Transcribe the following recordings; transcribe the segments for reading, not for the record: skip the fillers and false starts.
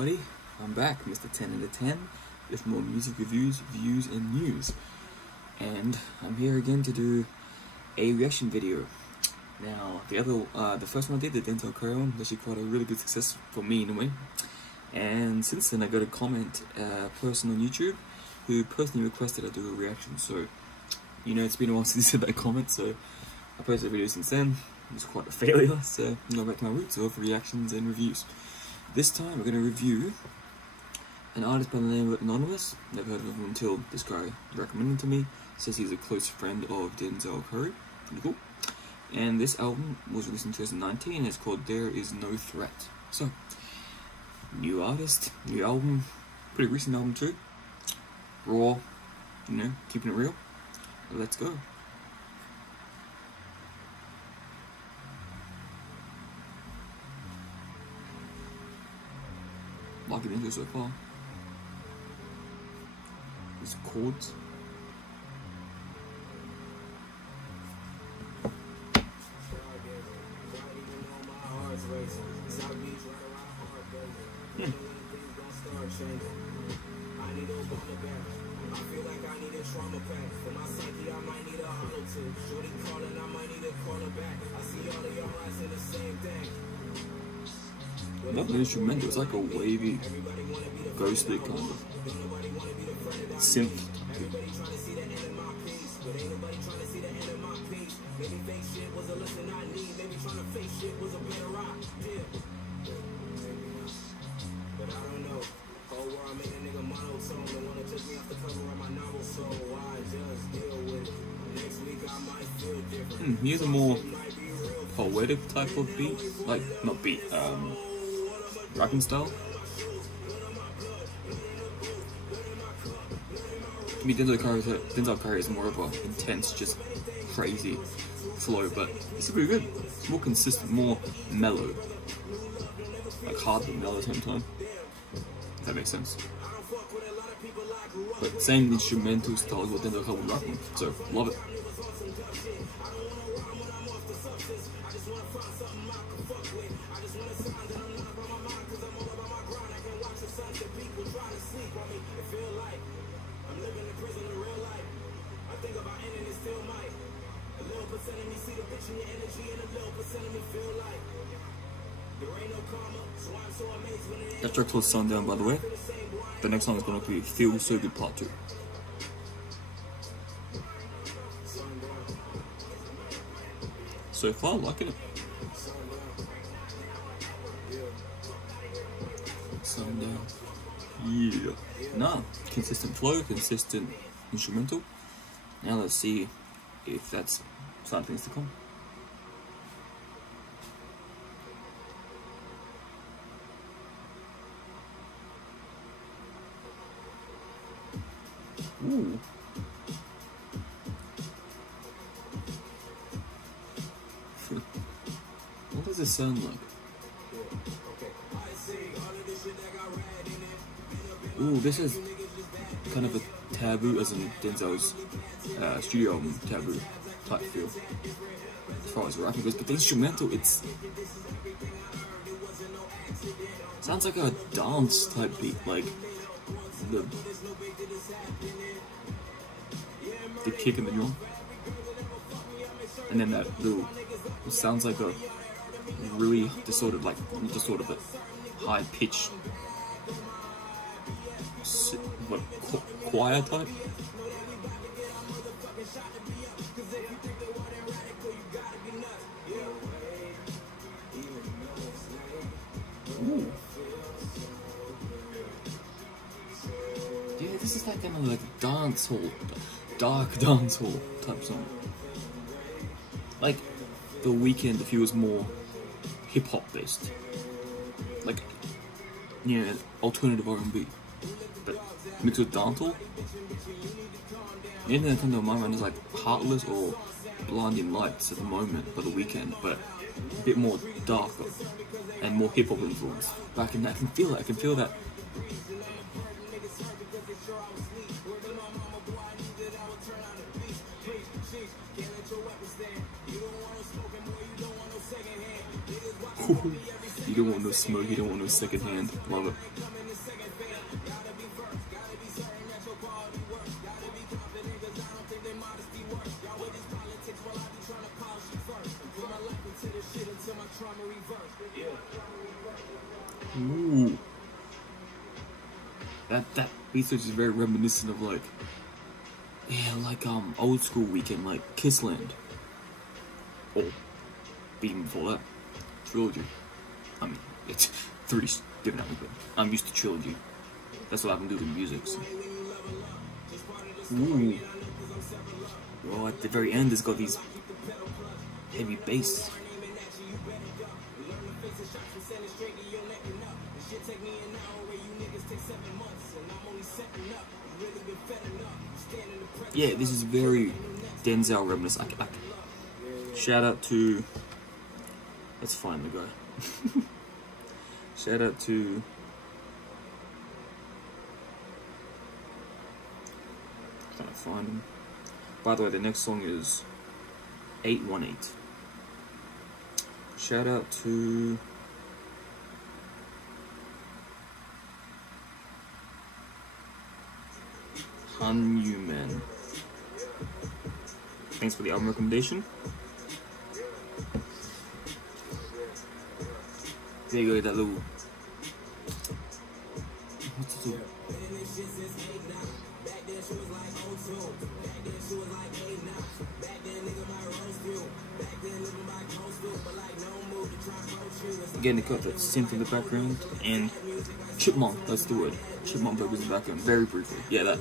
everybody, I'm back, Mr. 10 out of 10, with more music reviews, views, and news. And I'm here again to do a reaction video. Now, the first one I did, the Denzel Curry one, was actually quite a really good success for me in a way. And since then, I got a comment, person on YouTube, who personally requested I do a reaction. So, you know, it's been a while since I did that comment, so I posted a video since then. It was quite a failure, so I'm going back to my roots of reactions and reviews. This time we're going to review an artist by the name of Anonymuz. Never heard of him until this guy recommended to me. Says he's a close friend of Denzel Curry. Pretty cool. And this album was released in 2019 and it's called There Is No Threat. So, new artist, new album, pretty recent album too. Raw, you know, keeping it real. Let's go. Liking the intro so far. These chords. I feel like I need a trauma pack. For my psyche, I might need a hollow tip. Shorty calling, I might need a caller back. I see all of y'all asking the same thing. Not the instrumental, it's like a wavy, ghostly kind of synth. Everybody trying to see the end of my piece, but ain't nobody trying to see the end of my piece. Maybe fake shit was a lesson I need. Maybe trying to fake shit was a better idea. But I don't know. Whole world made a nigga monotone. Don't wanna judge me off the cover of my novel, so I just deal with it. Next week I might feel different. Here's a more poetic type of beat, like not beat, rapping style. To me, Denzel Curry is more of a intense, just crazy flow, but it's pretty good. It's more consistent, more mellow, like hard but mellow at the same time. If that makes sense. But same instrumental style as what Denzel Curry was rapping, so love it. That track called Sundown, by the way. The next song is going to be Feel So Good Part 2. So far, liking it. Sundown. Yeah. Nah, consistent flow, consistent instrumental. Now let's see if that's something to come. Ooh. What does it sound like? Ooh, this is kind of a taboo, as in Denzel's studio album taboo type feel as far as rapping goes, but the instrumental, it's sounds like a dance type beat, like the kick in the drum, and then that little, it sounds like a really distorted, like not distorted, but high pitched, what, choir type. Ooh. Yeah, this is like kind of like dance hall, dark dance hall type song. Like The Weeknd if he was more hip hop based, like, you know, alternative R&B, but mixed with dancehall. Anything that comes to my mind is like Heartless or Blinding Lights at the moment by The Weeknd, but a bit more darker and more hip hop influence. But I can feel it. I can feel that. You don't want no smoke, you don't want no second hand. Love it. Ooh. That beat switch is very reminiscent of like, yeah, like old school Weekend, like Kissland. Or even before that, Trilogy. I mean, it's 3 different albums, but I'm used to Trilogy. That's what I can do with music. So. Ooh. Well, at the very end, it's got these heavy bass. Yeah, this is very Denzel reminiscent. Shout out to... Let's find the guy. Shout out to... Trying to find him. By the way, the next song is 818. Shout out to... Anonymuz. Thanks for the album recommendation. There you go, that little... What's it do? Again, they got that synth in the background, and chipmunk, that's the word. Chipmunk vocals in the background, very briefly. Yeah, that.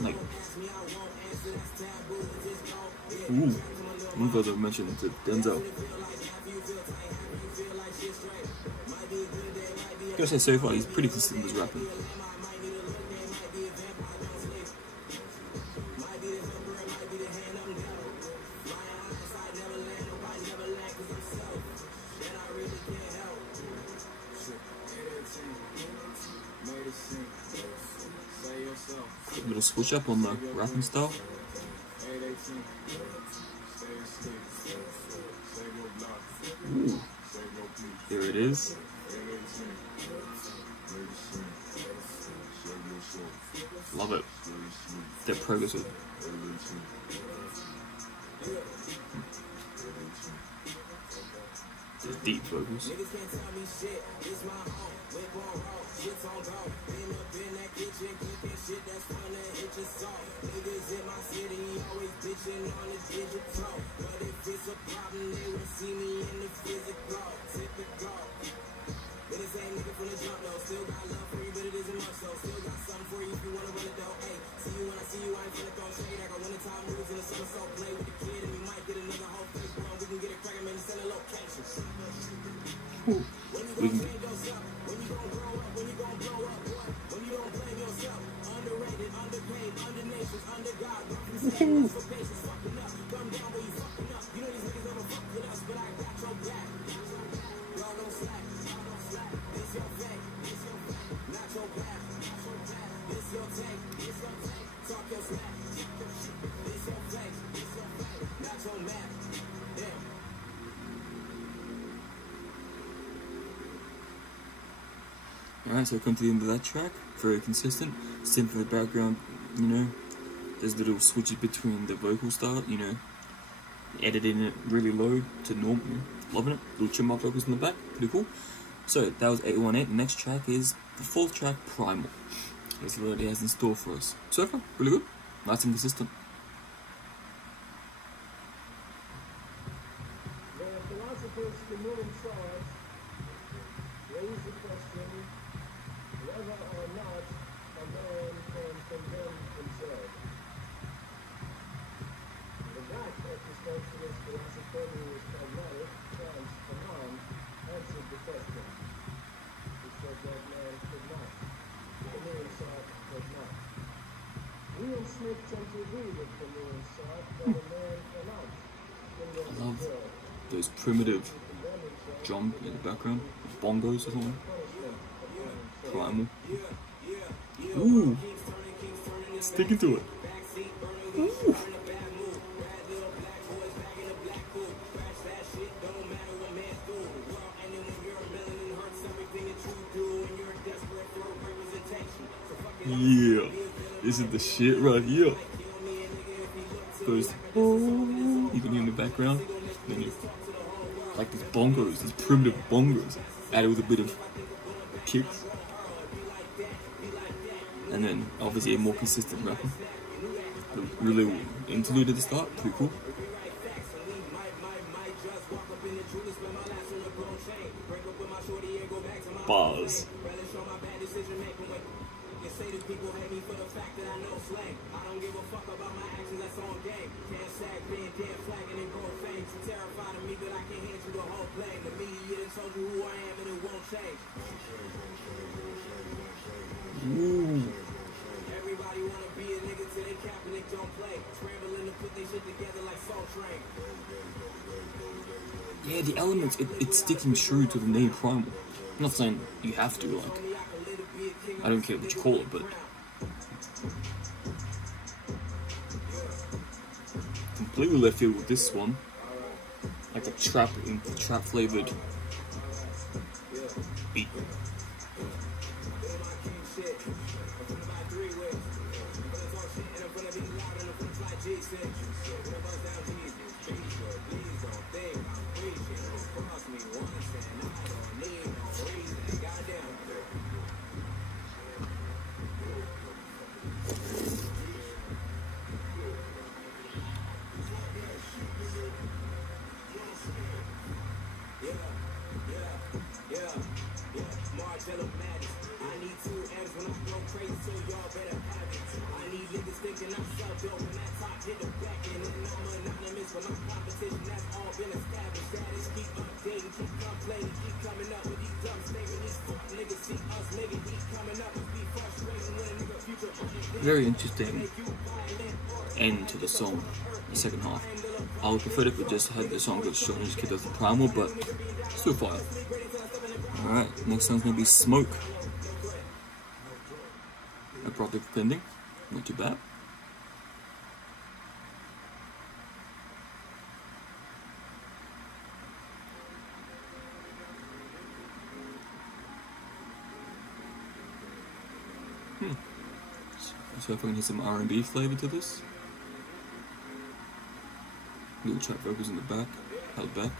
Like... Ooh. One of those I've mentioned to Denzel. I gotta say, so far, he's pretty consistent with his rapping. Quick little switch up on the rapping style. Ooh. Here it is. Love it. They're progressive. There's deep vocals. Ooh. We can... Alright, so come to the end of that track. Very consistent. Synth in the background, you know. There's little switches between the vocal start, you know. Editing it really low to normal. Loving it. Little chipmunk vocals in the back. Pretty cool. So, that was 818. The next track is the 4th track, Primal. Let's see what it has in store for us. So far, really good. Nice and consistent. The philosophers committing science raise the question whether or not a man can condemn himself. The black existentialist philosopher who was pragmatic, Franz Fanon, answered the question. He said that man could not. The moon sought could not. We and Smith tend to agree with the moon sought that a man cannot. I love those primitive drum in the background, bongos or something. Primal. Ooh, sticking to it. Ooh. Yeah, this is the shit right here. Goes, oh, you can hear in the background. Then you, like these bongos, these primitive bongos. added with a bit of kicks, and then obviously a more consistent rapper. Really interlude at the start, pretty cool. Bars. Ooh. Everybody wanna be a nigga till they cap and they don't play. Scrambling to put their shit together like Salt Train. Yeah, the elements, it's sticking true to the name Primal. I'm not saying you have to, like, I don't care what you call it, but completely left field with this one, like a trap flavored beat. Very interesting end to the song, the second half. I would prefer if it just had the song go short and just kept it the Primal, but still fire. Alright, next song's gonna be Smoke. A project pending, not too bad. So if I can hit some R&B flavor to this. Little trap vocals in the back, held back.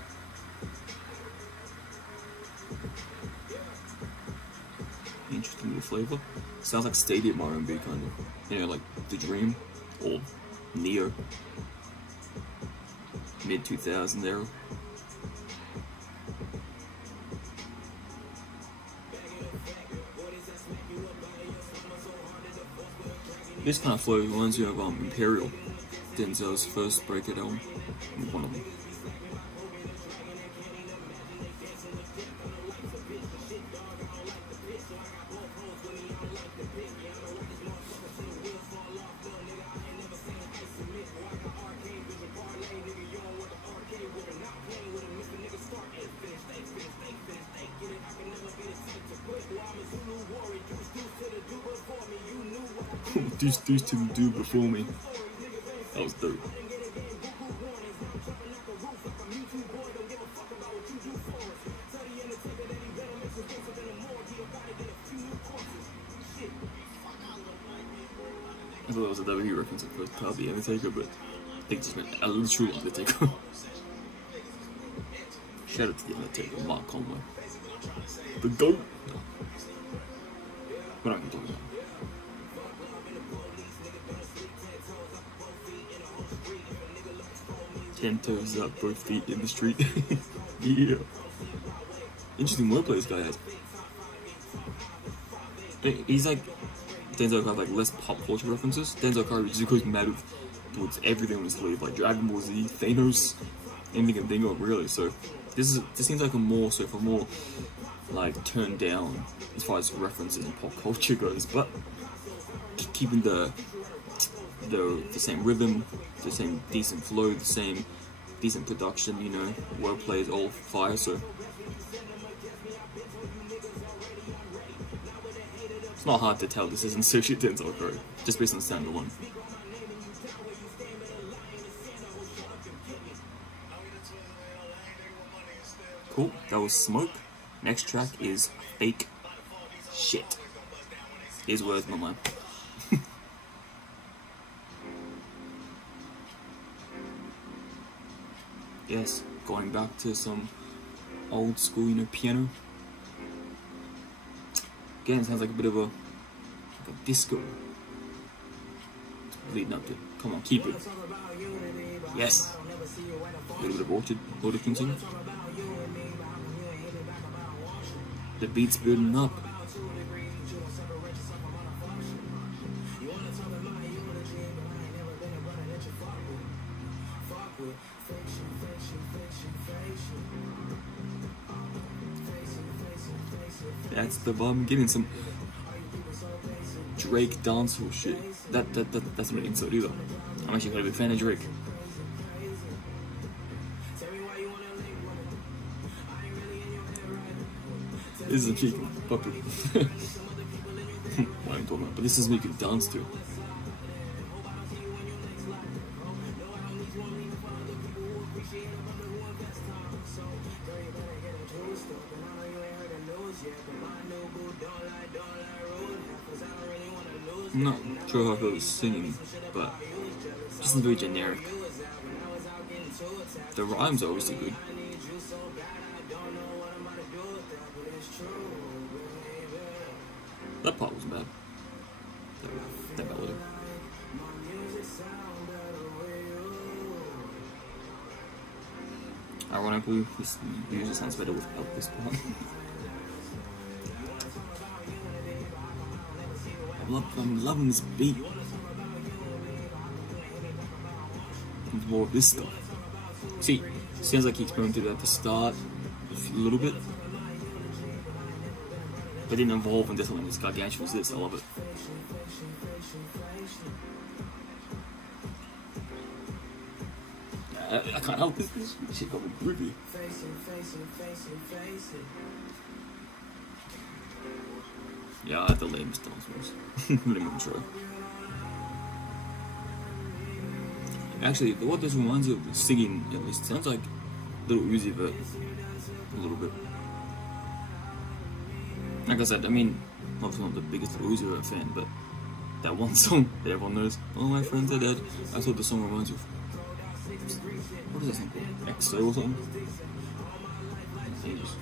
Interesting little flavor. Sounds like stadium R&B kind of. You know, like The Dream or Neo. Mid-2000s era. This kind of flow reminds you of Imperial, Denzel's first breakout album, one of them. Deuce to do before me. That was dope. I thought that was a WWE reference at first, part of the Undertaker, but I think it just meant a literal Undertaker. Shout out to the Undertaker, Mark Conway. The GOAT! We're not gonna talk about it. 10 toes up, both feet in the street. Yeah. Interesting wordplay this guy has. He's like, Denzel has like less pop culture references. Denzel Curry just goes mad with everything on his sleeve, like Dragon Ball Z, Thanos, anything you can think of really. So this seems like a more like turned down as far as references and pop culture goes, but keeping the same rhythm, the same decent flow, the same decent production, you know, wordplay is all fire, so it's not hard to tell this isn't Sushi Denzel Curry, just based on the sound alone. Cool, that was Smoke. Next track is Fake Shit. His words, not mine. Yes, going back to some old school, you know, piano. Again, it sounds like a bit of a disco. Leading up to. Come on, keep it. Yes. A little bit of auto singing. The beat's building up. That's the vibe I'm getting. Some Drake dancehall shit. That's not an insult either. I'm actually quite a big fan of Drake. This is a cheeky puppy. What I'm talking about, but this is what you can dance to. I'm not sure how I feel singing, but it just very generic. The rhymes are obviously good. That part wasn't bad. That melody. Ironically, this usually sounds better without this part. I'm loving this beat. There's more of this stuff. See, it sounds like he experimented at the start a little bit, but didn't evolve into something as gargantuan as this. I love it. I can't help it. This shit got me groovy. Yeah, I have the lamest dance moves. Not even sure. Actually, what this reminds you of the singing, at least, sounds like Little Uzi Vert. A little bit. Like I said, I mean, obviously not the biggest Little Uzi Vert fan, but that one song that everyone knows, "All my friends are dead," that's what the song reminds you of. What is that song called? XO or something? Ages.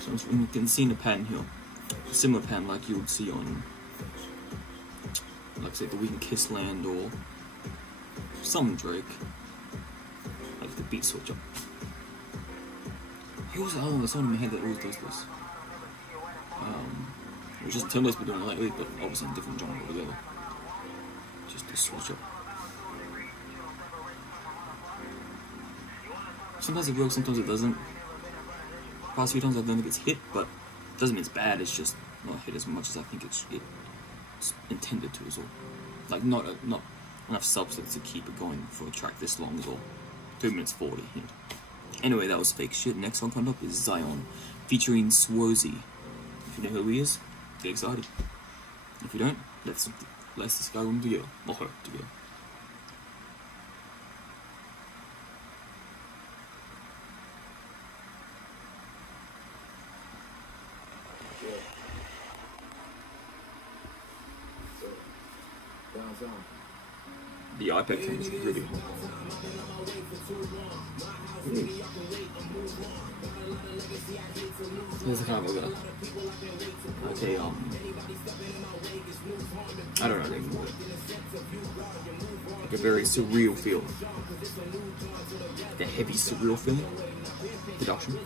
So you can see in the pattern here, a similar pattern like you would see on, like say, The Weeknd Kiss Land or some Drake, like the beat switch up. Who was the other one that's on in my head that always does this? It was just Timberlake's been doing it lately, but obviously in a different genre altogether. Just to switch up. Sometimes it works, sometimes it doesn't. Past few times I don't think it's hit, but it doesn't mean it's bad, it's just not hit as much as I think it's intended to as well. Like not enough substance to keep it going for a track this long as well. 2 minutes 40, you know. Anyway, that was fake shit. Next song coming up is Zion, featuring Swarzy. If you know who he is, get excited. If you don't, let's this guy run together, or her together. The iPad thing is really hot. Here's the kind of look. Okay, I don't know anymore. Like a very surreal feel. The heavy surreal feeling. Production.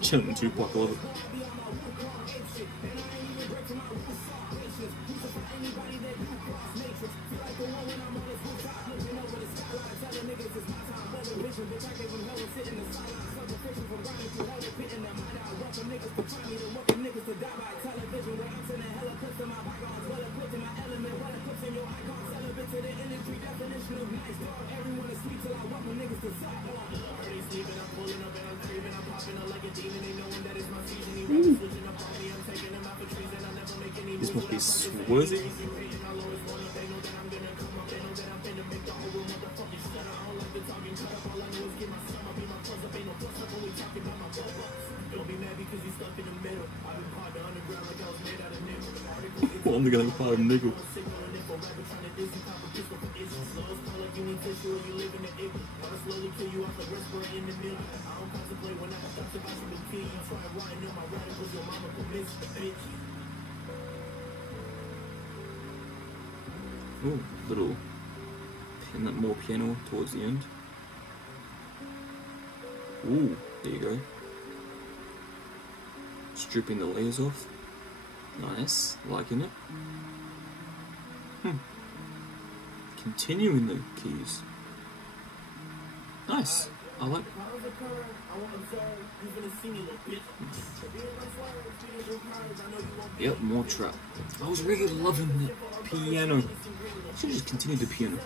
Chilling Tupac, I love it. This must be Swazi. I'm the guy who part of nickel. Oh, little more piano towards the end. Ooh, there you go. Stripping the layers off. Nice, liking it. Continuing the keys. Nice, I like it. Yep, more trap. I was really loving the piano. I should just continue the piano.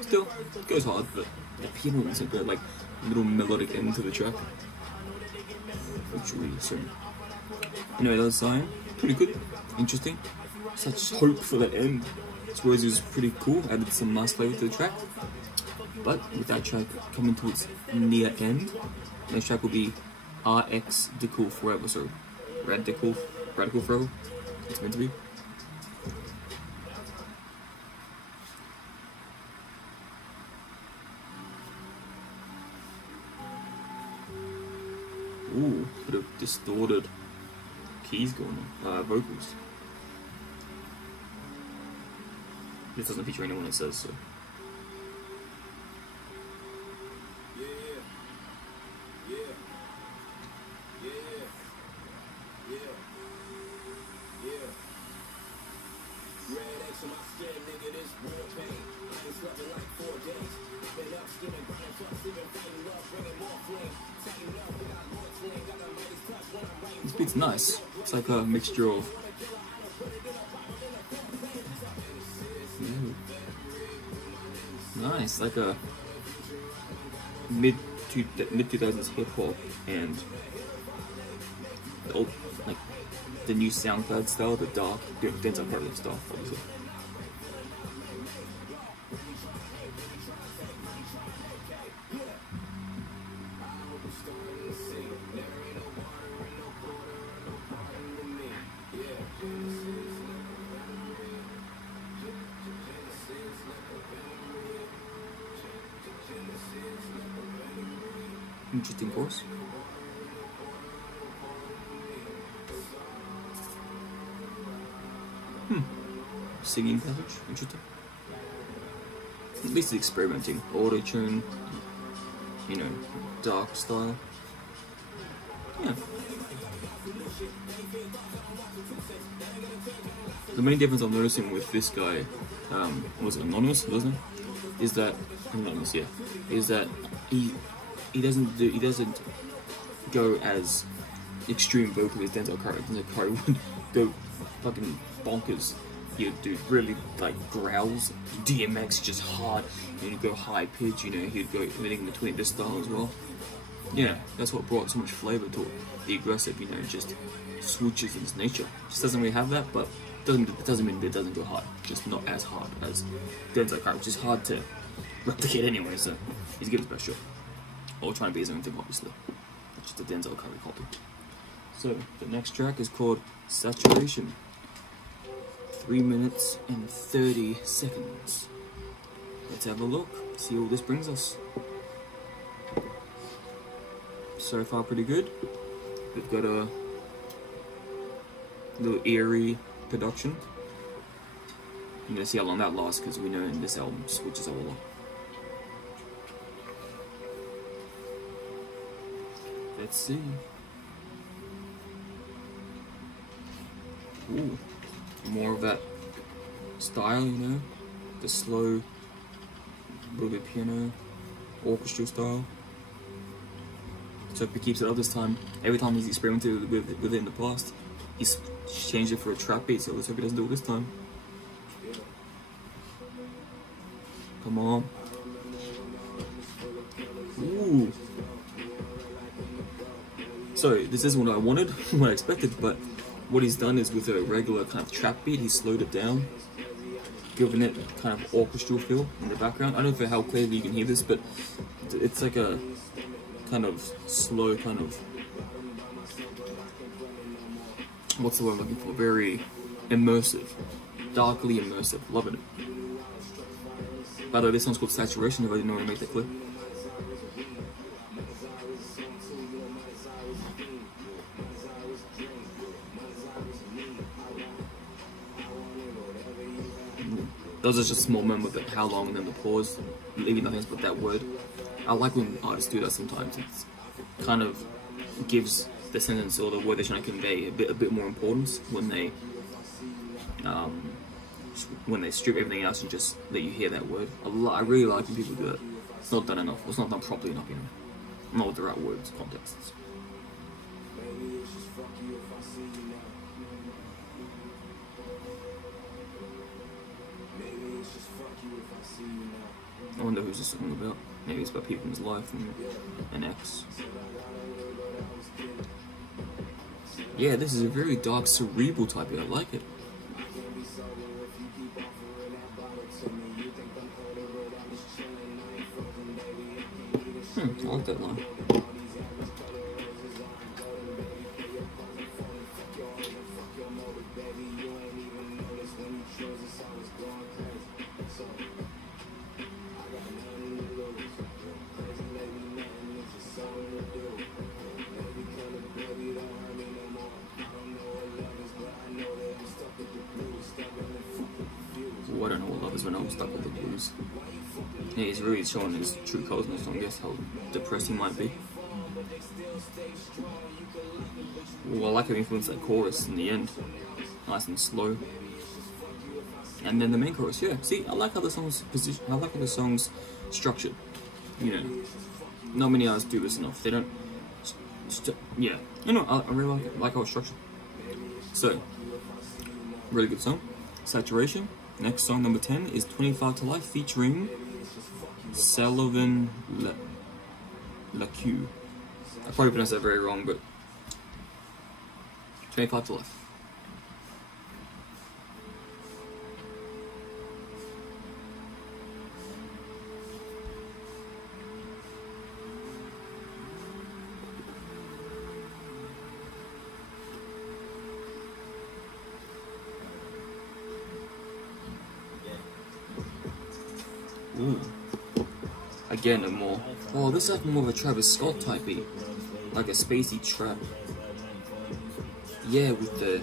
Still, it goes hard, but the piano is a good, like, little melodic end to the track. Which really soon. Anyway, that was Zion. Pretty good, interesting. Such hope for the end. Swazi was pretty cool, added some nice flavor to the track. But with that track coming to its near end, next track will be RX Dickle Forever. So, Radical Forever. It's meant to be. Ooh, bit of distorted keys going on, vocals. This doesn't feature anyone, it says so. This beat's nice. It's like a mixture of nice, like a mid 2000s hip hop and the old, like the new SoundCloud style, the dark Denzel Curry style, obviously. Interesting course. Singing passage, interesting. At least it's experimenting. Auto-tune, you know, dark style. Yeah. The main difference I'm noticing with this guy, was it Anonymuz, wasn't it? Is that Anonymuz, yeah. Is that he doesn't go as extreme vocal as Denzel Curry. Denzel Curry would go fucking bonkers. He'd do really like growls, DMX just hard, and he'd go high pitch, you know, he'd go everything between this style as well. Yeah, that's what brought so much flavor to it. The aggressive, you know, just switches in its nature. Just doesn't really have that, but it doesn't mean that it doesn't go hard. Just not as hard as Denzel Curry, which is hard to replicate anyway, so he's giving his best shot. Or trying to be his own thing, obviously. It's just a Denzel Curry copy. So, the next track is called Saturation. 3 minutes and 30 seconds. Let's have a look, see what this brings us. So far pretty good. We've got a little eerie production. I'm gonna see how long that lasts because we know in this album switches up a lot. Let's see. Ooh. More of that style, you know, the slow, little bit piano, orchestral style. So if he keeps it up this time, every time he's experimented with it in the past, he's changed it for a trap beat, so let's hope he doesn't do it this time. Come on. Ooh. So this isn't what I wanted, what I expected, but what he's done is with a regular kind of trap beat, he slowed it down, giving it kind of orchestral feel in the background. I don't know how clearly you can hear this, but it's like a kind of slow, kind of, what's the word I'm looking for? Very immersive, darkly immersive. Loving it. By the way, this song's called Saturation, if I didn't know how to make that clear. Those are just small moments of how long and then the pause, leaving nothing but that word. I like when artists do that sometimes. It kind of gives the sentence or the word they're trying to convey a bit more importance when they strip everything else and just let you hear that word. I really like when people do that. It's not done enough. It's not done properly enough, you know. Not with the right words, contexts. I wonder who's this song about. Maybe it's about people in his life and an ex. Yeah, this is a very dark, cerebral type of. I like it. I like that line. I don't know what love is when I was stuck with the blues. Yeah, he's really showing his true colours in this song. I guess how depressed he might be. Ooh, I like how he influenced that chorus in the end. Nice and slow. And then the main chorus, yeah. See, I like how the song's position. I like how the song's structured. You know, not many artists do this enough. They don't. Yeah, you know, I really like how it's structured. So, really good song. Saturation. Next song, number 10, is 25 to Life featuring Sullivan LaQ. I probably pronounced that very wrong, but 25 to Life. Ooh. Again, a more. Oh, this is like more of a Travis Scott type beat. Like a spacey trap. Yeah, with the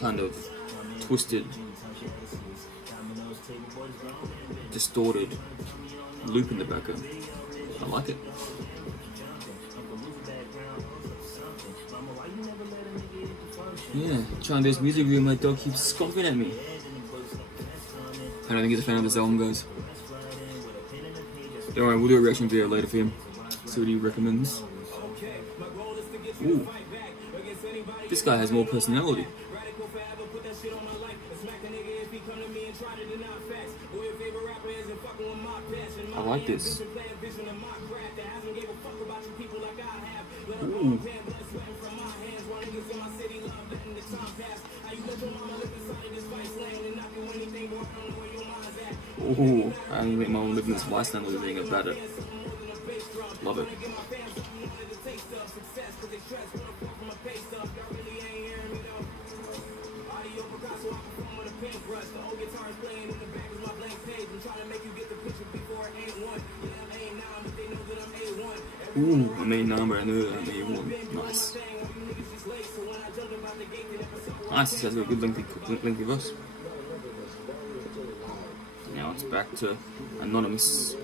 kind of twisted, distorted loop in the background. I like it. Yeah, trying this music video, my dog keeps scoffing at me. I don't think he's a fan of this album, guys. Don't worry, we'll do a reaction video later for him. See what he recommends. Ooh. This guy has more personality. I like this. Ooh. Ooh, I only make my own living this lifestyle living about it. Love it. Ooh, I made number, I knew that I made one. Nice. Nice, this has a good lengthy verse. Now it's back to Anonymuz.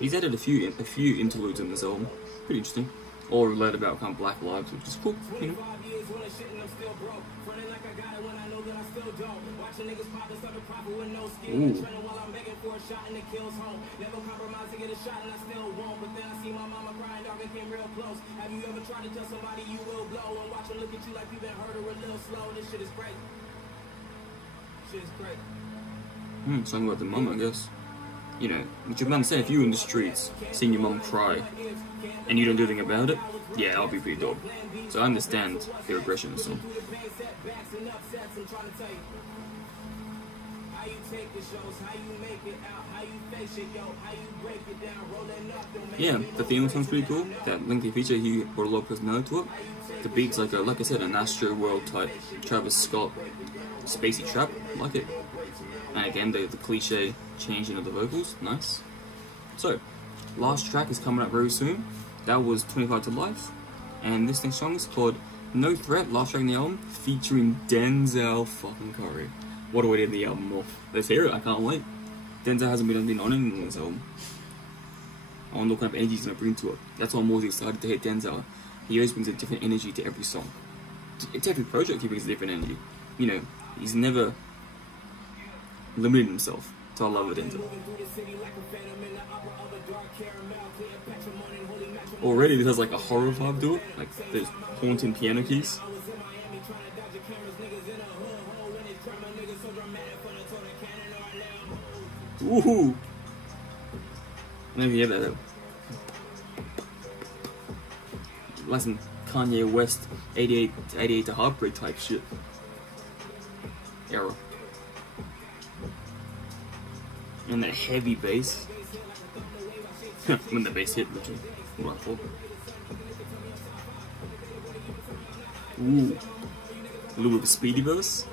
He's added a few interludes in this album. Pretty interesting. All related about kind of black lives, which is cool, you know. Ooh. Something about the mum, I guess. You know, what your mum said, if you were in the streets, seeing your mum cry, and you don't do anything about it, yeah, I'll be pretty dope. So I understand your aggression and so on. Yeah, the theme sounds pretty cool. That lengthy feature, he brought a lot of personality to it. The beat's like I said, an Astro World type Travis Scott spacey trap, like it. And again, the cliche changing of the vocals, nice. So, last track is coming out very soon. That was 25 to Life, and this next song is called No Threat, last track in the album, featuring Denzel fucking Curry. What do I need the album off? Let's hear it, I can't wait. Denzel hasn't been on in this album. I wonder what kind of energy he's gonna bring to it. That's why I'm always excited to hear Denzel. He always brings a different energy to every song. To every project he brings a different energy. You know, he's never limited himself. So I love it, Denzel. Already this has like a horror vibe to it. Like there's haunting piano keys. Woohoo! Maybe yeah, that. Like some Kanye West 88 to Heartbreak type shit. Era. And that heavy bass. When the bass hit, literally. What I thought. Ooh. A little bit of a speedy verse.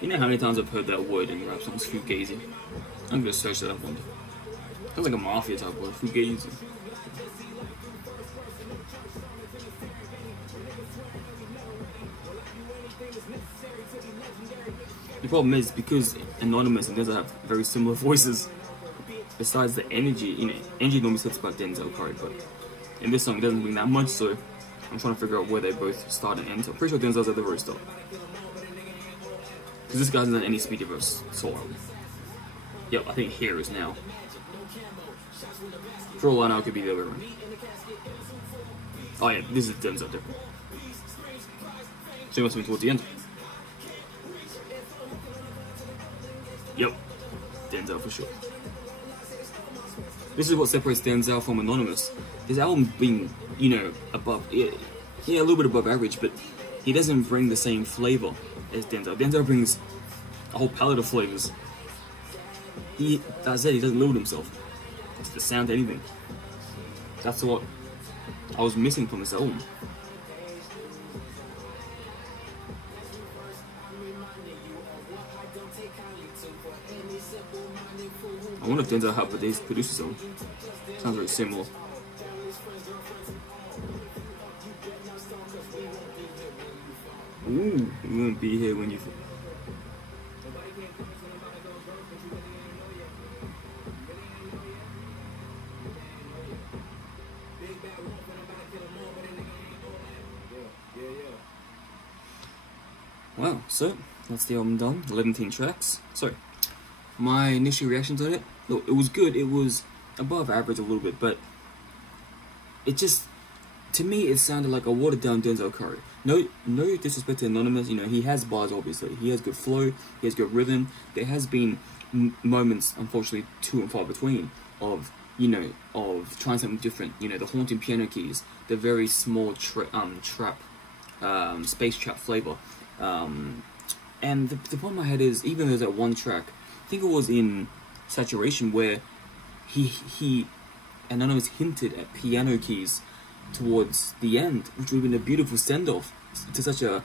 You know how many times I've heard that word in rap songs, fugazi? I'm gonna search that up one day. Sounds like a mafia type word, fugazi. The problem is, because Anonymous and Denzel have very similar voices, besides the energy, you know, energy normally sits about Denzel Curry, but in this song it doesn't bring that much, so I'm trying to figure out where they both start and end. So I'm pretty sure Denzel's at the very start. Because this guy hasn't done any speedy verse solo. Yep, I think here is now. For all I know, it could be the other way around. Oh yeah, this is Denzel different. So he must have been towards the end. Yep, Denzel for sure. This is what separates Denzel from Anonymous. His album being, you know, above, yeah, a little bit above average, but he doesn't bring the same flavor as Denzel. Denzel brings a whole palette of flavors. He doesn't limit himself to the sound, anything. That's what I was missing from this album. I wonder if Denzel helped produce this song. Sounds very similar. Ooh, we won't be here when you. Wow, so that's the album done. 11 tracks. So, my initial reactions on it, look, it was good. It was above average a little bit, but it just, to me, it sounded like a watered down Denzel Curry. No disrespect to Anonymous, you know, he has bars, obviously. He has good flow, he has good rhythm. There has been moments, unfortunately, few and far between, of, you know, of trying something different. You know, the haunting piano keys, the very small trap, space trap flavor. And the problem I had is, even though there's that one track, I think it was in Saturation, where Anonymous hinted at piano keys towards the end, which would have been a beautiful send-off to such a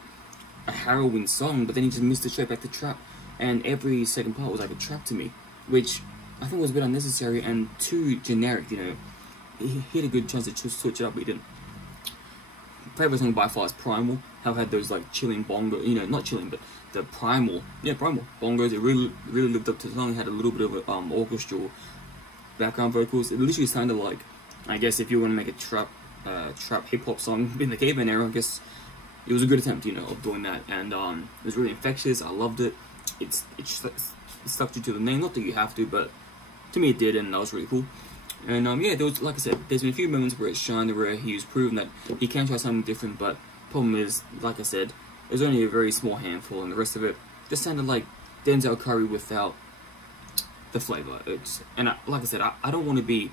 harrowing song, but then he just missed it straight back to trap, and every second part was like a trap to me, which I think was a bit unnecessary and too generic, you know. He had a good chance to switch it up, but he didn't. Favorite song by far is Primal. how it had those like chilling bongo, you know, not chilling, but the primal bongos. It really lived up to the song. It had a little bit of orchestral background vocals. It literally sounded like, I guess if you want to make a trap hip hop song in the caveman era, I guess it was a good attempt, you know, of doing that. And it was really infectious. I loved it. It stuck to the name. Not that you have to, but to me it did, and that was really cool. And yeah, there was, like I said, there's been a few moments where it shined, where he's proven that he can try something different. But problem is, like I said, it was only a very small handful, and the rest of it just sounded like Denzel Curry without the flavor. Like I said, I don't want to be,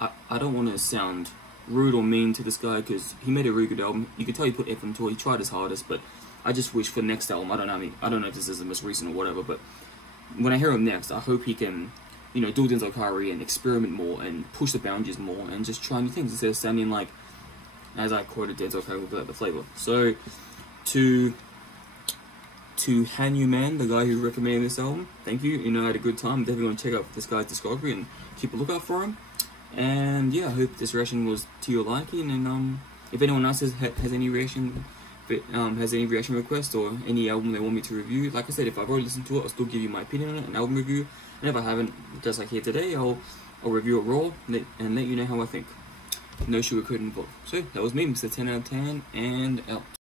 I don't want to sound rude or mean to this guy, because he made a really good album. You can tell he put effort into it. He tried his hardest, but I just wish for the next album, I don't know if this is the most recent or whatever, but when I hear him next, I hope he can, you know, do Denzel Curry and experiment more and push the boundaries more and just try new things instead of sounding like, as I quoted Denzel Curry, without the flavor. So, to Han Yu Man, the guy who recommended this album, thank you. You know, I had a good time. Definitely want to check out this guy's discography and keep a lookout for him. And yeah, I hope this reaction was to your liking. And if anyone else has any reaction, has any reaction requests or any album they want me to review, like I said, if I've already listened to it, I'll still give you my opinion on it, an album review. And if I haven't, just like here today, I'll review it raw and let you know how I think. No sugarcoating involved. So that was me, Mr. 10 out of 10, and out.